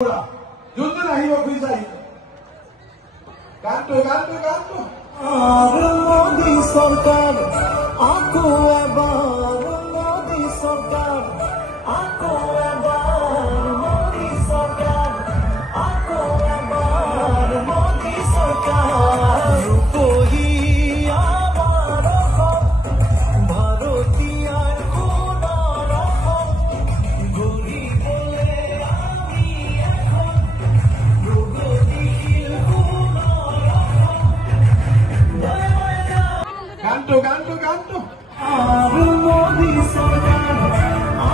যোনজন আহিব খুজিছে আহিব গানটো মোদী চৰকাৰ আকৌ এবাৰ মোদী চৰকাৰ আকৌ এবাৰ মোদী চৰকাৰ আকৌ এবাৰ মোদী চৰকাৰ ৰূপহী আমাৰ অসম ভাৰতীয়াৰ সোণৰ অসম গঢ়িবলে আমি এখন প্ৰগতিশীল গানটো মোদী চৰকাৰ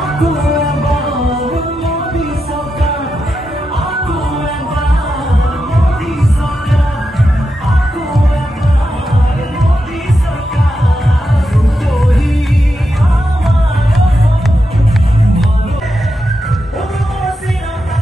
আকৌ এবাৰ মোদী চৰকাৰ আকৌ এবাৰ মোদী চৰকাৰ আকৌ এবাৰ মোদী চৰকাৰ ৰূপহী আমাৰ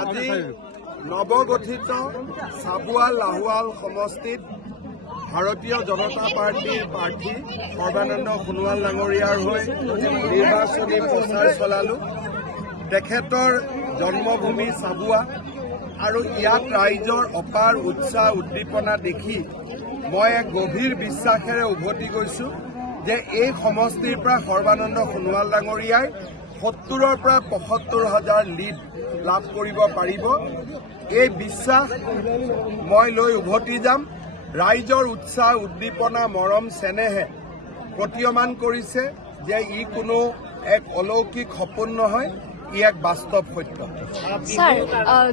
আজি নৱগঠিত চাবুৱা লাহোৱাল সমষ্টিত ভাৰতীয় জনতা পাৰ্টিৰ প্ৰাৰ্থী সৰ্বানন্দ সোণোৱাল ডাঙৰীয়াৰ হৈ নিৰ্বাচনী প্ৰচাৰ চলালো। তেখেতৰ জন্মভূমি চাবুৱা আৰু ইয়াত ৰাইজৰ অপাৰ উৎসাহ উদ্দীপনা দেখি মই এক গভীৰ বিশ্বাসেৰে উভতি গৈছো যে এই সমষ্টিৰ পৰা সৰ্বানন্দ সোণোৱাল ডাঙৰীয়াই 70ৰ পৰা 75,000 লিড লাভ কৰিব পাৰিব। এই বিশ্বাস মই লৈ উভতি যাম। ৰাইজৰ উৎসাহ উদ্দীপনা মৰম চেনেহে প্ৰতীয়মান কৰিছে যে ই কোনো এক অলৌকিক সপোন নহয়, ই এক বাস্তৱ সত্য। ছাৰ,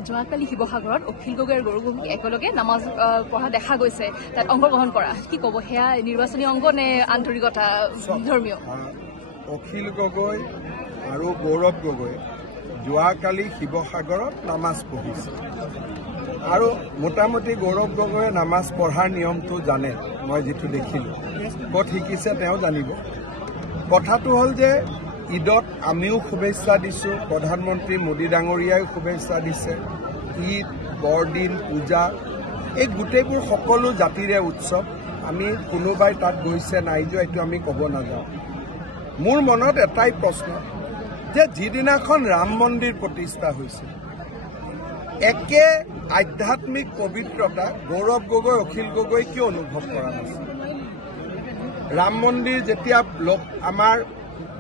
যোৱাকালি শিৱসাগৰত অখিল গগৈ আৰু গৌৰৱ গগৈক একেলগে নামাজ পঢ়া দেখা গৈছে, তাত অংশগ্ৰহণ কৰা, কি ক'ব? সেয়া নিৰ্বাচনী অংগ নে আন্তৰিকতা ধৰ্মীয়? অখিল গগৈ আৰু গৌৰৱ গগৈ যোৱাকালি শিৱসাগৰত নামাজ পঢ়িছে আৰু মোটামুটি গৌৰৱ গগৈয়ে নামাজ পঢ়াৰ নিয়মটো জানে। মই যিটো দেখিলোঁ, ক'ত শিকিছে তেওঁ জানিব। কথাটো হ'ল যে ঈদত আমিও শুভেচ্ছা দিছোঁ, প্ৰধানমন্ত্ৰী মোদী ডাঙৰীয়াই শুভেচ্ছা দিছে। ঈদ, বৰদিন, পূজা, এই গোটেইবোৰ সকলো জাতিৰে উৎসৱ। আমি কোনোবাই তাত গৈছে নাই যোৱা এইটো আমি ক'ব নাযাওঁ। মোৰ মনত এটাই প্ৰশ্ন যে যিদিনাখন ৰাম মন্দিৰ প্ৰতিষ্ঠা হৈছিল, একে আধ্যাত্মিক পবিত্ৰতা গৌৰৱ গগৈ অখিল গগৈ কিয় অনুভৱ কৰা নাছিল? ৰাম মন্দিৰ যেতিয়া আমাৰ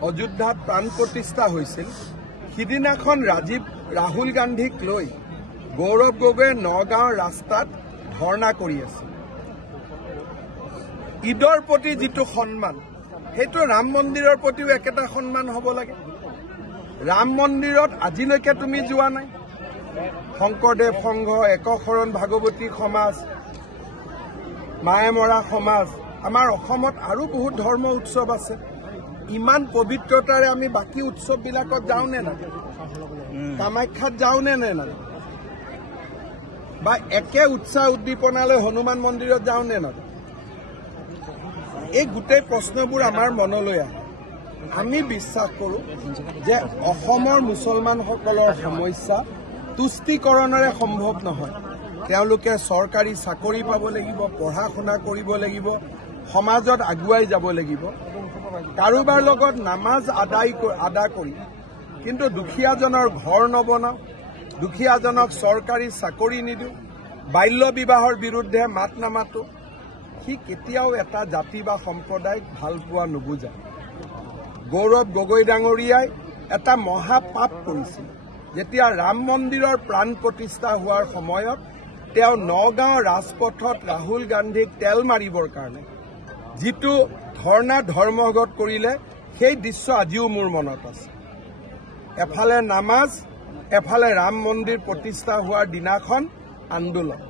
অযোধ্যাত প্ৰাণ প্ৰতিষ্ঠা হৈছিল, সিদিনাখন ৰাহুল গান্ধীক লৈ গৌৰৱ গগৈয়ে নগাঁৱৰ ৰাস্তাত ধৰ্ণা কৰি আছিল। ঈদৰ প্ৰতি যিটো সন্মান সেইটো ৰাম মন্দিৰৰ প্ৰতিও একেটা সন্মান হ'ব লাগে। ৰাম মন্দিৰত আজিলৈকে তুমি যোৱা নাই। শংকৰদেৱ সংঘ, একশৰণ ভাগৱতী সমাজ, মায়েমৰা সমাজ, আমাৰ অসমত আৰু বহুত ধৰ্ম উৎসৱ আছে। ইমান পবিত্ৰতাৰে আমি বাকী উৎসৱবিলাকত যাওঁনে নাযাওঁ? কামাখ্যাত যাওঁনে নাযাওঁ? বা একে উৎসাহ উদ্দীপনালৈ হনুমান মন্দিৰত যাওঁনে নাযাওঁ? এই গোটেই প্ৰশ্নবোৰ আমাৰ মনলৈ আহে। আমি বিশ্বাস কৰোঁ যে অসমৰ মুছলমানসকলৰ সমস্যা তুষ্টিকৰণেৰে সম্ভৱ নহয়। তেওঁলোকে চৰকাৰী চাকৰি পাব লাগিব, পঢ়া শুনা কৰিব লাগিব, সমাজত আগুৱাই যাব লাগিব। কাৰোবাৰ লগত নামাজ আদা কৰি কিন্তু দুখীয়াজনৰ ঘৰ নবনাওঁ, দুখীয়াজনক চৰকাৰী চাকৰি নিদিওঁ, বাল্য বিবাহৰ বিৰুদ্ধে মাত নামাতোঁ, সি কেতিয়াও এটা জাতি বা সম্প্ৰদায়ক ভাল পোৱা নুবুজায়। গৌৰৱ গগৈ ডাঙৰীয়াই এটা মহাপাপ কৰিছিল। যেতিয়া ৰাম মন্দিৰৰ প্ৰাণ প্ৰতিষ্ঠা হোৱাৰ সময়ত তেওঁ নগাঁৱৰ ৰাজপথত ৰাহুল গান্ধীক তেল মাৰিবৰ কাৰণে যিটো ধৰ্ণা ধৰ্মঘট কৰিলে, সেই দৃশ্য আজিও মোৰ মনত আছে। এফালে নামাজ, এফালে ৰাম মন্দিৰ প্ৰতিষ্ঠা হোৱাৰ দিনাখন আন্দোলন।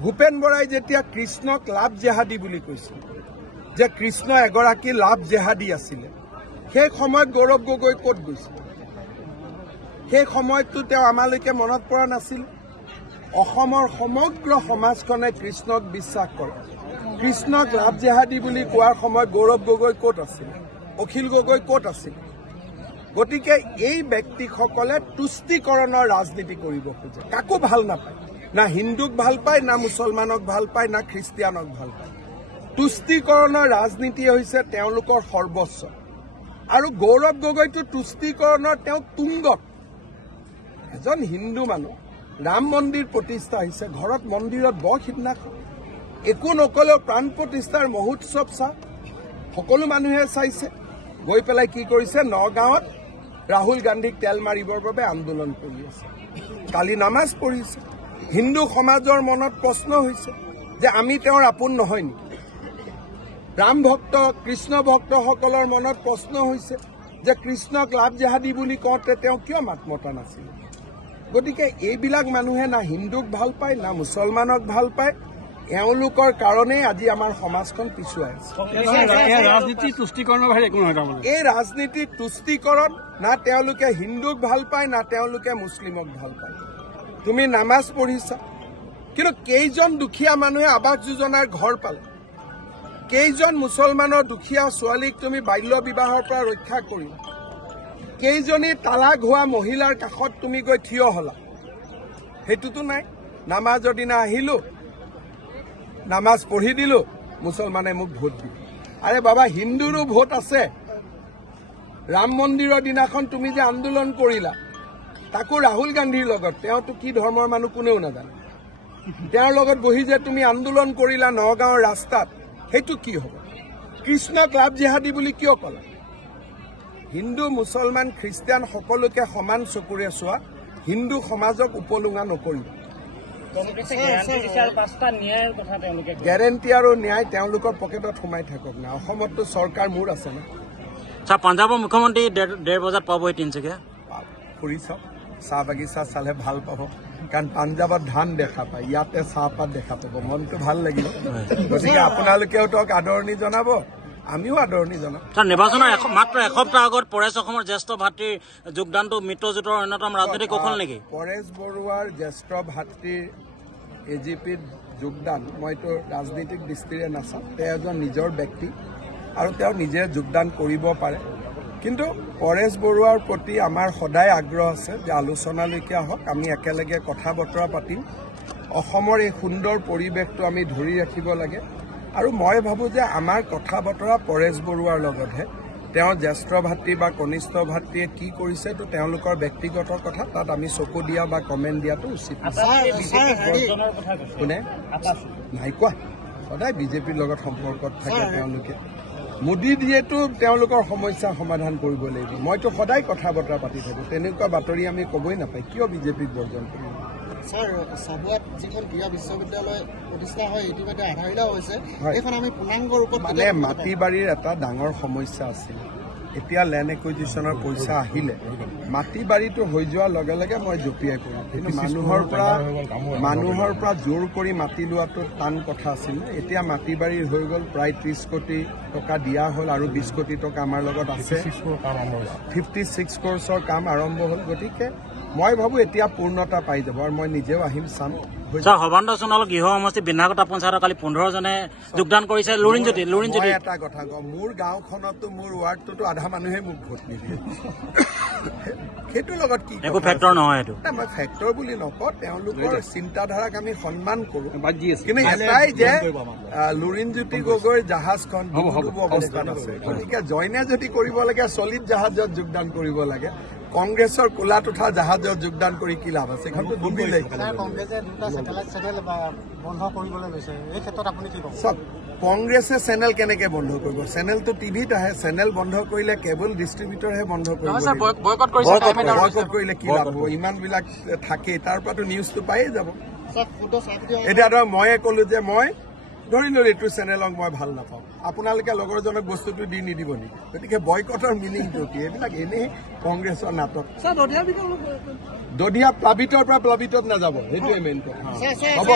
ভূপেন বৰাই যেতিয়া কৃষ্ণক লাভ জেহাদী বুলি কৈছিল, যে কৃষ্ণ এগৰাকী লাভ জেহাদী আছিলে, সেই সময়ত গৌৰৱ গগৈ ক'ত গৈছিল? সেই সময়ততো তেওঁ আমালৈকে মনত পৰা নাছিল। অসমৰ সমগ্ৰ সমাজখনে কৃষ্ণক বিশ্বাস কৰে। কৃষ্ণক লাভ জেহাদী বুলি কোৱাৰ সময়ত গৌৰৱ গগৈ ক'ত আছিল? অখিল গগৈ ক'ত আছিল? গতিকে এই ব্যক্তিসকলে তুষ্টিকৰণৰ ৰাজনীতি কৰিব খোজে। কাকো ভাল নাপায়, না হিন্দুক ভাল পায়, না মুছলমানক ভাল পায়, না খ্ৰীষ্টিয়ানক ভাল পায়। তুষ্টিকৰণৰ ৰাজনীতি হৈছে তেওঁলোকৰ সৰ্বস্ব। আৰু গৌৰৱ গগৈটো তুষ্টিকৰণৰ তেওঁ তুংগত। এজন হিন্দু মানুহ, ৰাম মন্দিৰ প্ৰতিষ্ঠা হৈছে, ঘৰত মন্দিৰত সিদিনাখন একো নকলেও প্ৰাণ প্ৰতিষ্ঠাৰ মহোৎসৱ সকলো মানুহে চাইছে। গৈ পেলাই কি কৰিছে? নগাঁৱত ৰাহুল গান্ধীক তেল মাৰিবৰ বাবে আন্দোলন কৰি আছে। কালি নামাজ পঢ়িছে। হিন্দু সমাজৰ মনত প্ৰশ্ন হৈছে যে আমি তেওঁৰ আপোন নহয় নেকি? ৰাম ভক্ত, কৃষ্ণ ভক্তসকলৰ মনত প্ৰশ্ন হৈছে যে কৃষ্ণক লাভ জেহাদী বুলি কওঁতে তেওঁ কিয় মাত মতা নাছিল? গতিকে এইবিলাক মানুহে না হিন্দুক ভাল পায়, না মুছলমানক ভাল পায়। এওঁলোকৰ কাৰণেই আজি আমাৰ সমাজখন পিছুৱাই আছে। এই ৰাজনীতি তুষ্টিকৰণ, না তেওঁলোকে হিন্দুক ভাল পায়, না তেওঁলোকে মুছলিমক ভাল পায়। তুমি নামাজ পঢ়িছা, কিন্তু কেইজন দুখীয়া মানুহে আৱাস যোজনাৰ ঘৰ পালে? কেইজন মুছলমানৰ দুখীয়া ছোৱালীক তুমি বাল্য বিবাহৰ পৰা ৰক্ষা কৰিলা? কেইজনী তালাক হোৱা মহিলাৰ কাষত তুমি গৈ থিয় হলা? সেইটোতো নাই। নামাজৰ দিনা আহিলো, নামাজ পঢ়ি দিলো, মুছলমানে মোক ভোট দিল। আৰে বাবা, হিন্দুৰো ভোট আছে। ৰাম মন্দিৰৰ দিনাখন তুমি যে আন্দোলন কৰিলা, তাকো ৰাহুল গান্ধীৰ লগত, তেওঁতো কি ধৰ্মৰ মানুহ কোনেও নাজানে, তেওঁৰ লগত বহি যে তুমি আন্দোলন কৰিলা নগাঁৱৰ ৰাস্তাত, সেইটো কি হ'ব? কৃষ্ণক লাভ জেহাদী বুলি কিয় ক'লা? হিন্দু, মুছলমান, খ্ৰীষ্টিয়ান সকলোকে সমান চকুৰে চোৱা। হিন্দু সমাজক উপলুঙা নকৰিবা। গেৰেণ্টি আৰু ন্যায় তেওঁলোকৰ পকেটত সোমাই থাকক না। অসমততো চৰকাৰ মোৰ আছে না। পাঞ্জাৱৰ মুখ্যমন্ত্ৰী 1:30 বজাত পাবহি তিনিচুকীয়া। ফুৰি চাওক, চাহ বাগিচা চালে ভাল পাব। কাৰণ পাঞ্জাৱত ধান দেখা পায়, ইয়াতে চাহপাত দেখা পাব, মনটো ভাল লাগিব। গতিকে আপোনালোকেও তেওঁক আদৰণি জনাব, আমিও আদৰণি জনাম। নিৰ্বাচনৰ মাত্ৰ এসপ্তাহ আগত পৰেশ অসমৰ জ্যেষ্ঠ ভাতৃৰ যোগদানটো মিত্ৰজোঁটৰ অন্যতম ৰাজনৈতিক কৌশল নেকি? পৰেশ বৰুৱাৰ জ্যেষ্ঠ ভাতৃৰ AGPত যোগদান মইতো ৰাজনৈতিক দৃষ্টিৰে নাচাওঁ। তেওঁ এজন নিজৰ ব্যক্তি আৰু তেওঁ নিজে যোগদান কৰিব পাৰে। কিন্তু পৰেশ বৰুৱাৰ প্ৰতি আমাৰ সদায় আগ্ৰহ আছে যে আলোচনালৈকে আহক, আমি একেলগে কথা বতৰা পাতিম। অসমৰ এই সুন্দৰ পৰিৱেশটো আমি ধৰি ৰাখিব লাগে। আৰু মই ভাবোঁ যে আমাৰ কথা বতৰা পৰেশ বৰুৱাৰ লগতহে। তেওঁ জ্যেষ্ঠ ভাতৃ বা কনিষ্ঠ ভাতৃয়ে কি কৰিছে তো তেওঁলোকৰ ব্যক্তিগত কথা, তাত আমি চকু দিয়া বা কমেণ্ট দিয়াটো উচিত। কোনে নাই কোৱা? সদায় বিজেপিৰ লগত সম্পৰ্কত থাকে তেওঁলোকে। মোদী দিয়েতো তেওঁলোকৰ সমস্যা সমাধান কৰিব লাগিব। মইতো সদায় কথা বতৰা পাতি থাকোঁ, তেনেকুৱা বাতৰি আমি ক'বই নাপায়। কিয় বিজেপিক বৰ্জন কৰিম? স্যাৰ চাবুৱাত যিখন ক্ৰীড়া বিশ্ববিদ্যালয় প্ৰতিষ্ঠা হয় ইতিমধ্যে আধাৰিলা হৈছে এইখন আমি পূৰ্ণাংগ ৰূপত মানে মাটি বাৰীৰ এটা ডাঙৰ সমস্যা আছিল এতিয়া লেণ্ড একুইজিশ্যনৰ পইচা আহিলে মাটি বাৰীটো হৈ যোৱাৰ লগে লগে মই জঁপিয়াই পৰিম কিন্তু মানুহৰ পৰা জোৰ কৰি মাটি লোৱাটো টান কথা আছিল এতিয়া মাটি বাৰীৰ হৈ গ'ল প্ৰায় 30 কোটি টকা দিয়া হ'ল আৰু 20 কোটি টকা আমাৰ লগত আছে 56 ক্ৰ'ৰ্ছৰ কাম আৰম্ভ হ'ল গতিকে মই ভাবো এতিয়া পূৰ্ণতা পাই যাব আৰু মই নিজেও আহিম চাম সৰ্বানন্দ সোণোৱাল গৃহ সমষ্টি বিনাকটা পঞ্চায়তৰ কালি 15 জনে যোগদান কৰিছে লুৰিণজ্যোতি এটা কথা কওঁ মোৰ গাঁওখনতো মোৰ ৱাৰ্ডটোতো আধা মানুহে মোক ভোট নিদিয়ে সেইটোৰ লগত কি একো ফেক্টৰ নহয় এইটো মই ফেক্টৰ বুলি নকওঁ তেওঁলোকৰ চিন্তাধাৰাক আমি সন্মান কৰো কিন্তু এটাই যে লুৰিণজ্যোতি গগৈৰ জাহাজখন অৱস্থাত আছে গতিকে জয়নে যদি কৰিব লাগে চলিত জাহাজত যোগদান কৰিব লাগে কংগ্ৰেছৰ কোলাত উঠা জাহাজত যোগদান কৰি কি লাভ আছে এখনতো ডুবিলেই কংগ্ৰেছে দুটা চেটেলাইট চেনেল বন্ধ কৰিবলৈ লৈছে এই ক্ষেত্ৰত আপুনি কি ক'ব চব কংগ্ৰেছে চেনেল কেনেকে বন্ধ কৰিব চেনেলটো টিভিত আহে চেনেল বন্ধ কৰিলে কেবল ডিষ্ট্ৰিবিউটৰহে বন্ধ কৰিব বয়কট কৰিলে কি লাভ হ'ব ইমানবিলাক থাকে তাৰ পৰাতো নিউজটো পায়েই যাব এতিয়া ধৰক ময়ে ক'লো যে মই ধৰি ললো এইটো চেনেলক মই ভাল নাপাওঁ আপোনালোকে লগৰজনক বস্তুটো দি নিদিব নেকি গতিকে বয়কটৰ মিনিংটো কি এইবিলাক এনেই কংগ্ৰেছৰ নাটক দধিয়া প্লাবিতৰ পৰা প্লাবিতত নাযাব সেইটোৱে মেইন কথা হ'ব